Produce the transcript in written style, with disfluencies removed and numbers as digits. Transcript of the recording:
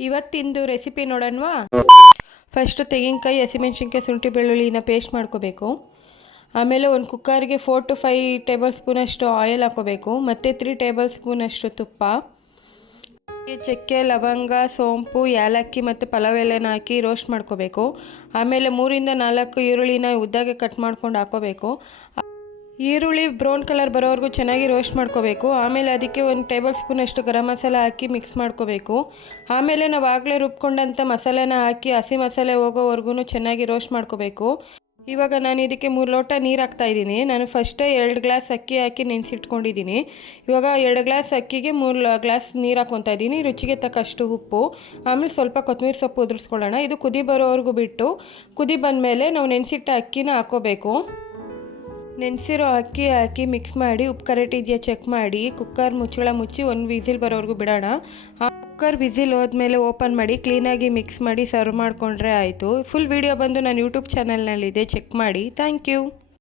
ಇವತ್ತಿಂದು recipe ನೋಡೋಣವಾ. First ತೆಂಗಿನಕಾಯಿ, ಹಸಿಮೆಣಸಿನ್ಕಾಯಿ, ಶುಂಠಿ ಬೆಳ್ಳುಳ್ಳಿನ ಪೇಸ್ಟ್ ಮಾಡ್ಕೋಬೇಕು. ಆಮೇಲೆ ಒಂದು ಕುಕ್ಕರ್ಗೆ 4 to 5 ಟೇಬಲ್ ಸ್ಪೂನಷ್ಟು ಆಯಿಲ್ ಹಾಕೋಬೇಕು. ಮತ್ತು 3 ಟೇಬಲ್ ಸ್ಪೂನಷ್ಟು ತುಪ್ಪ, ಚಕ್ಕೆ, ಲವಂಗ, ಸೋಂಪು, ಏಲಕ್ಕಿ ಮತ್ತು ಪಲಾವ್ ಎಲೆನ ಹಾಕಿ ರೋಸ್ಟ್ ಮಾಡ್ಕೋಬೇಕು. ಆಮೇಲೆ 3 to 4 ಈರುಳ್ಳಿನ ಉದ್ದಾಗೆ ಕಟ್ ಮಾಡ್ಕೊಂಡು ಹಾಕೋಬೇಕು. ಈರುಳ್ಳಿ ಬ್ರೌನ್ ಕಲರ್ ಬರೋವರೆಗೂ ಚೆನ್ನಾಗಿ ರೋಸ್ಟ್ ಮಾಡ್ಕೋಬೇಕು. ಆಮೇಲೆ ಅದಕ್ಕೆ 1 ಟೇಬಲ್ ಸ್ಪೂನಷ್ಟು ಗರಂ ಮಸಾಲ ಹಾಕಿ ಮಿಕ್ಸ್ ಮಾಡ್ಕೋಬೇಕು. ಆಮೇಲೆ ನಾವು ಆಗಲೇ ರುಬ್ಕೊಂಡಂಥ ಮಸಾಲೆನ ಹಾಕಿ ಹಸಿ ಮಸಾಲೆ ಹೋಗೋವರೆಗೂ ಚೆನ್ನಾಗಿ ರೋಸ್ಟ್ ಮಾಡ್ಕೋಬೇಕು. ಇವಾಗ ನಾನು ಇದಕ್ಕೆ 3 ಲೋಟ ನೀರು ಹಾಕ್ತಾಯಿದ್ದೀನಿ. ನಾನು ಫಸ್ಟೇ 2 ಗ್ಲಾಸ್ ಅಕ್ಕಿ ಹಾಕಿ ನೆನೆಸಿಟ್ಕೊಂಡಿದ್ದೀನಿ. ಇವಾಗ 2 ಗ್ಲಾಸ್ ಅಕ್ಕಿಗೆ 3 ಗ್ಲಾಸ್ ನೀರು ಹಾಕ್ಕೊತಾ ಇದ್ದೀನಿ. ರುಚಿಗೆ ತಕ್ಕಷ್ಟು ಉಪ್ಪು, ಆಮೇಲೆ ಸ್ವಲ್ಪ ಕೊತ್ತಂಬರಿ ಸೊಪ್ಪು ಉದುರಿಸ್ಕೊಳ್ಳೋಣ. ಇದು ಕುದಿ ಬರೋವರೆಗೂ ಬಿಟ್ಟು, ಕುದಿ ಬಂದಮೇಲೆ ನಾವು ನೆನೆಸಿಟ್ಟ ಅಕ್ಕಿನ ಹಾಕ್ಕೋಬೇಕು. ನೆನೆಸಿರೋ ಅಕ್ಕಿ ಹಾಕಿ ಮಿಕ್ಸ್ ಮಾಡಿ ಉಪ್ಪು ಕರೆಕ್ಟ್ ಇದೆಯಾ ಚೆಕ್ ಮಾಡಿ ಕುಕ್ಕರ್ ಮುಚ್ಚಳ ಮುಚ್ಚಿ 1 ವಿಸಿಲ್ ಬರೋವರೆಗೂ ಬಿಡೋಣ. ಆ ಕುಕ್ಕರ್ ವಿಸಿಲ್ ಹೋದ್ಮೇಲೆ ಓಪನ್ ಮಾಡಿ ಕ್ಲೀನಾಗಿ ಮಿಕ್ಸ್ ಮಾಡಿ ಸರ್ವ್ ಮಾಡಿಕೊಂಡ್ರೆ ಆಯಿತು. ಫುಲ್ ವಿಡಿಯೋ ಬಂದು ನನ್ನ ಯೂಟ್ಯೂಬ್ ಚಾನಲ್ನಲ್ಲಿದೆ, ಚೆಕ್ ಮಾಡಿ. Thank you.